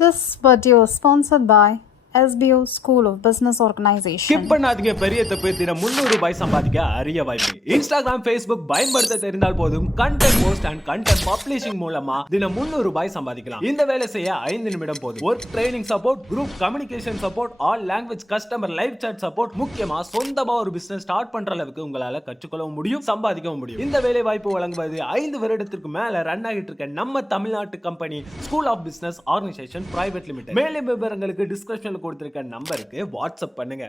This video is sponsored by SBO School of Business Organization. Skip பண்ணாதீங்க, பெரிய தப்பு. தினம் 300 ரூபாய் சம்பாதிக்க அரிய வாய்ப்பு. இன்ஸ்டாகிராம், ஃபேஸ்புக் பயன்படுத்த தெரிந்தால் போதும் content post and content publishing மூலமா தினம் 300 ரூபாய் சம்பாதிக்கலாம். இந்த வேலை செய்ய 5 நிமிடம் போதும். Work training support, group communication support, all language customer live chat support, முக்கியமா சொந்தமா ஒரு பிசினஸ் ஸ்டார்ட் பண்ற அளவுக்கு உங்களால கற்றுக்கொள்ளவும் முடியும், சம்பாதிக்கவும் முடியும். இந்த வேலை வாய்ப்பு வழங்குவது 5 வருடத்திற்கு மேல ரன் ஆகிட்டு இருக்க நம்ம தமிழ்நாட்டு company school of business organisation private limited. மேலும் விவரங்களுக்கு டிஸ்கிரிப்ஷன்ல கொடுத்திருக்க நம்பருக்கு வாட்ஸ்அப் பண்ணுங்க.